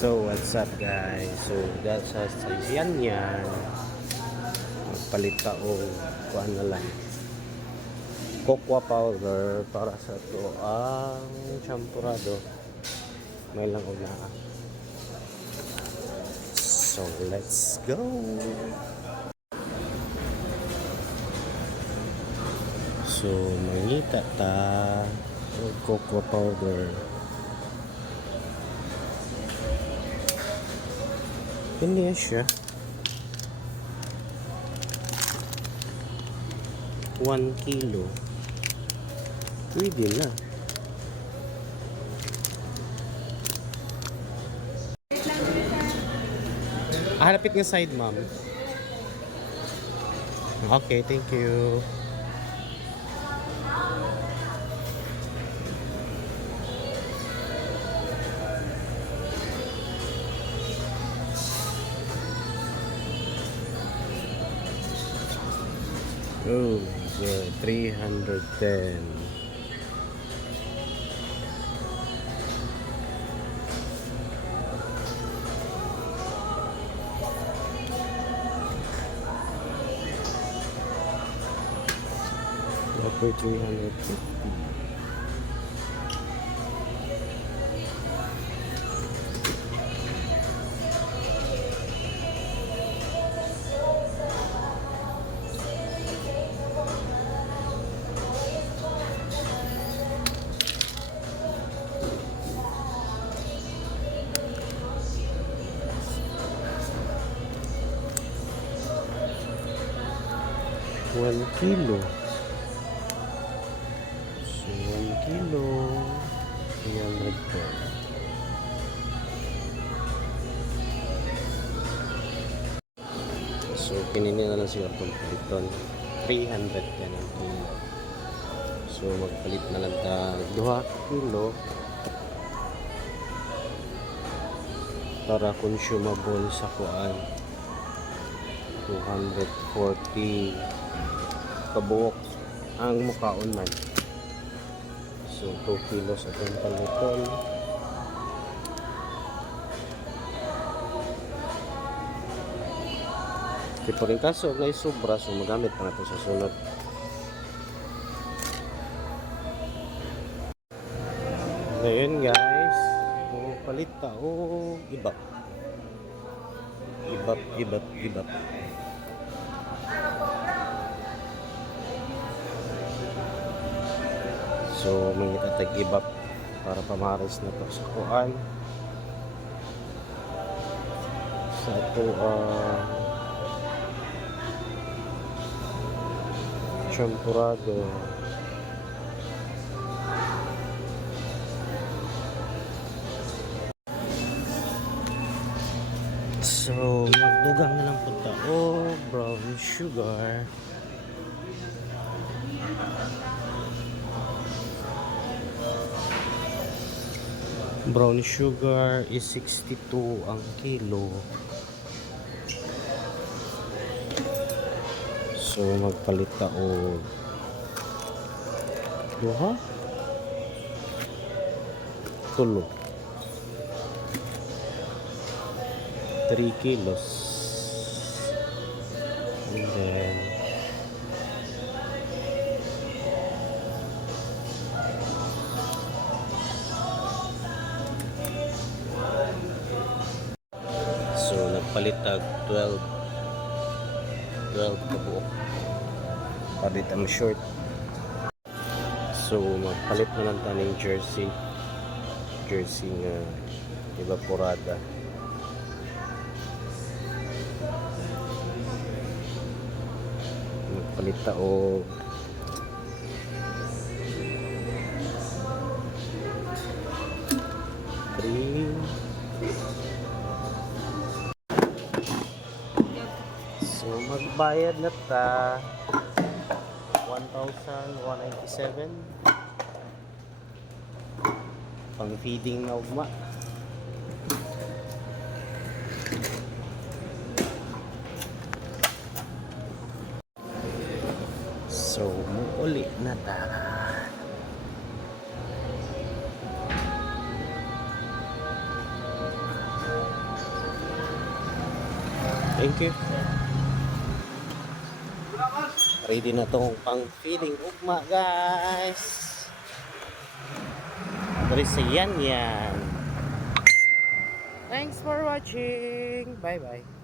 So what's up guys? So dahil sa yan magpalit ka o kuan na lang cocoa powder para sa to ang champurado may lang una. So let's go. So mangita ta cocoa powder. Hindi siya 1 kilo pwede na. Harapit nga side ma'am. Okay, thank you. Oh, good. 310. Okay, 350. One kilo. So 1 kilo 300 po. So pinili na lang siya kung paliton 300 yan ang kilo. So magpalit na lang ta 2 kilo para consumable sa kuan 240 kabuok ang mukaon man. So 2 kilos atong paliton. Tipo rin kaso na sobra, so magamit pa natin sa sunod. Ngayon guys, palit ta o ibap. Ibap. So may itatag-ibap para pamaris na to sa kuan sa ito champurado. So magdugang na lang punta brown sugar. Brown sugar is 62 ang kilo. So magpalit ta og duha tulo 3 kilos and then so nagpalit tag 12 kabuok palit ang short. So magpalit na lang tayo ng jersey nga evaporada. Magpalit ta o so magbayad na ta 1,197 pang feeding na ugma. So muuli na ta. Thank you. Ready na tong pang feeding ugma guys. Dari sa yan yan. Thanks for watching. Bye bye.